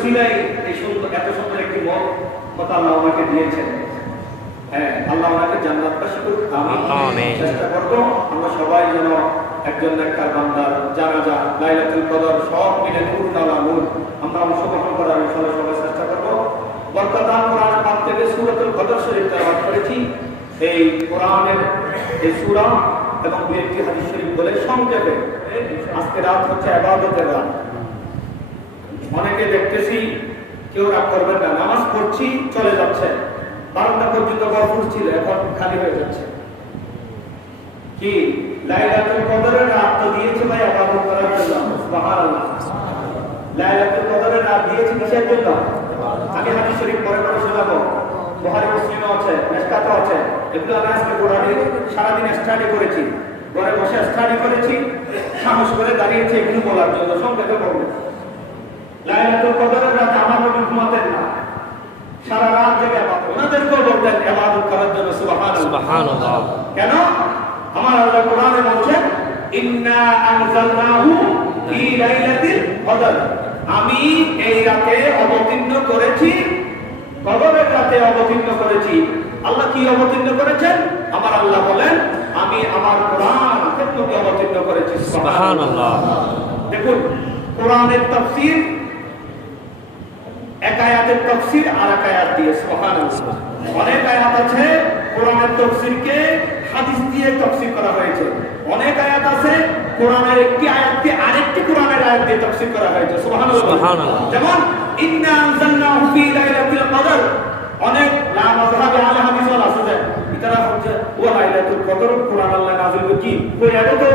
উসিলাই এই সুন্দর এত সুন্দর একটি কথা আল্লাহ আমাকে দিয়েছেন। হ্যাঁ, আল্লাহ আমাকে জান্নাতবাসী করুক। আমি চেষ্টা করব আমরা সবাই যেন একজন নেককার বান্দার জানাজা, লাইলাতুল কদর সব মিলে নূর আলা নূর আমরা অংশগ্রহণ করার ইনশাআল্লাহ সবাই চেষ্টা করব। বরকতান কোরআন পাক থেকে সূরাতুল কদর শরীফ তেলাওয়াত করেছি। এই কোরআনের এই সূরা এবং দুই একটি হাদিস শরীফ বলে সংক্ষেপে আজকে রাত হচ্ছে ইবাদতের রাত। অনেকে দেখতেছি কেউ রাগ করবেন না, নামাজ পড়ছি চলে যাচ্ছে, 12টা পর্যন্ত গফুর ছিল, এখন খালি হয়ে যাচ্ছে। কি লাইলাতুল কদরের রাত তো দিয়েছে ভাই ইবাদত করার জন্য, সুবহানাল্লাহ। লাইলাতুল কদরের রাত দিয়েছে কিসের জন্য? আমি হাদিস শরীফ পড়ে শোনাবো, বুখারী মুসলিমে আছে, মিশকাতে আছে। এগুলো আমি আজকে কোরআনে সারাদিন স্টাডি করেছি, ঘরে বসে স্টাডি করেছি, সাহস করে দাঁড়িয়েছি এগুলো বলার জন্য। সংক্ষেপে বলবো, লাইলাতুল কদরের রাতে আমার নবী ঘুমাতেন না, সারা রাত জেগে ইবাদত, ওনাদেরকেও বলতেন ইবাদত করার জন্য। সুবহানাল্লাহ। কেন? আমার আল্লাহ কোরআনে বলছেন ইন্না আনজালনাহু ফি লাইলাতিল কদর, আমি এই রাতে অবতীর্ণ করেছি, কদরের রাতে অবতীর্ণ করেছি। আল্লাহ কি অবতীর্ণ করেছেন? আমার আল্লাহ বলেন আমি আমার কোরআন তোমাকে অবতীর্ণ করেছি। সুবহানাল্লাহ। দেখুন কোরআনের তাফসীর, এক আয়াতের তাফসীর আর এক আয়াত দিয়ে। সুবহানাল্লাহ। অনেক আয়াত আছে কোরআনের তাফসীরকে হাদিস দিয়ে তাফসীর করা হয়েছে, অনেক আয়াত আছে কোরআনের একটি আয়াতকে আরেকটি কোরআনের আয়াত দিয়ে তাফসীর করা হয়েছে। সুবহানাল্লাহ। যেমন ইন্না আনজালনাহু ফি লাইলাতিল কদর, অনেক লা মাযহাবে আলে হাদিস ওয়ালা আছে এটারা হচ্ছে ও লাইলাতুল কদর কোরআন আল্লাহ নাযিল কি কই আগে তো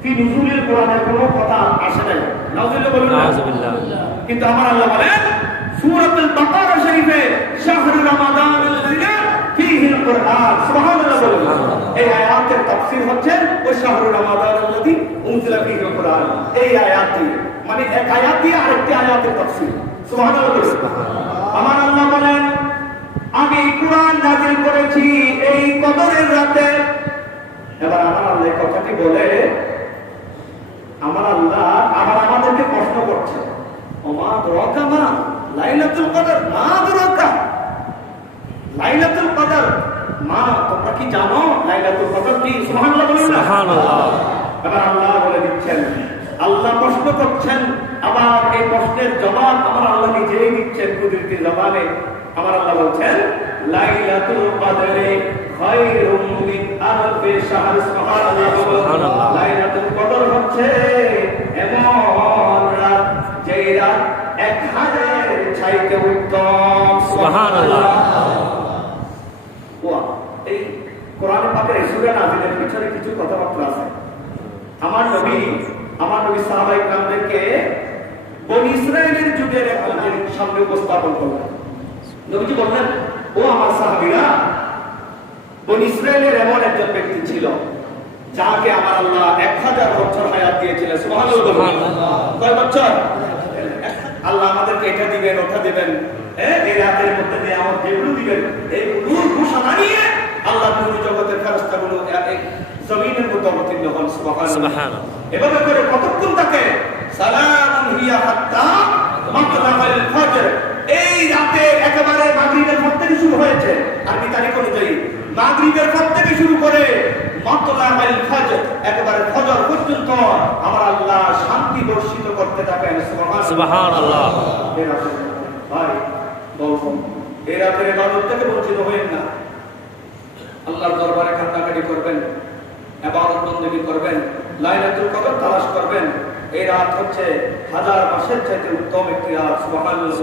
ফি নুজুলিল কোরআনের কোনো কথা আসে নাই, নাযিল বলুন নাযিবিল্লাহ। কিন্তু আমার আল্লাহ বলেন সূরাতুল বাকারা শরীফে শাহরু রমাদানাল্লাযী ফীহিল কুরআন। সুবহানাল্লাহ বলুন। এই আয়াতের তাফসীর হচ্ছে ওই শাহরু রমাদানাল্লাযী উনজিলা ফীহিল কুরআন, এই আয়াত দিয়ে, মানে এক আয়াত দিয়ে আরেকটি আয়াতের তাফসীর। সুবহানাল্লাহ বলুন। আমার আল্লাহ বলেন আমি কোরআন নাযিল করেছি এই কদরের রাতে। এবার আমার আল্লাহ এই কথাটি বলে আমার আল্লাহ আবার আমাদেরকে প্রশ্ন করছে, ওমা দরাকা মা লাইলাতুল কদর, মা দরাকা লাইলাতুল কদর, মা তোমরা কি জানো লাইলাতুল কদর কি? সুবহানাল্লাহ বলুন। সুবহানাল্লাহ। এবার আল্লাহ বলে দিচ্ছেন, আল্লাহ প্রশ্ন করছেন, আবার এই প্রশ্নের জবাব আমার আল্লাহ নিজেই দিচ্ছেন কুদরতি জবানে। আমার আল্লাহ বলছেন লাইলাতুল কদরে খায়রুম মিন আলফি শাহর। সুবহানাল্লাহ। লাইলাতুল কদর হচ্ছে এমন রাত যেই রাত 1000 চাইতে উত্তম। সুবহানাল্লাহ। ওয়া এই কোরআন পাকের এই সূরা নাযিলের পিছনে কিছু কথাবার্তা আছে। আমার নবী সাহাবায়ে কেরামদেরকে বনি ইসরাইলের যুগের একজনের সামনে উপস্থাপন করলেন। নবীজি বললেন, ও আমার সাহাবীরা, বনি ইসরাইলের এমন একজন ব্যক্তি ছিল যাকে আমার আল্লাহ 1000 বছর হায়াত দিয়েছিলেন। সুবহানাল্লাহ। কয় বছর? আল্লাহ আমাদেরকে এটা দিবেন ওটা দিবেন, এই রাতের মধ্যে নিয়ামত যেগুলো দিবেন এইগুলো ঘোষণা নিয়ে আল্লাহ পুরো জগতের ফেরেশতাগুলো জমিনের মধ্যে অবতীর্ণ হন। সুবহানাল্লাহ। এভাবে করে কতক্ষণ থাকে? সালামুন হিয়া হাত্তা মাতলাল ফজর, এই রাতে একেবারে মাগরিবের পর থেকে শুরু হয়েছে, আরবি তারিখ অনুযায়ী মাগরিবের পর থেকে শুরু করে মাতলাল ফজর একেবারে ফজর পর্যন্ত আমার আল্লাহ শান্তি বর্ষিত করতে থাকেন। সুবহানাল্লাহ। ভাই বলবো এই রাতের ইবাদত থেকে বঞ্চিত হবেন না, আল্লাহর দরবারে কান্নাকাটি করবেন, ইবাদত বندگی করবেন, লাইলাতুল কদর তালাশ করবেন। এই রাত হচ্ছে 1000 মাসের চাইতে উত্তম একটি রাত। সুবহানাল্লাহ।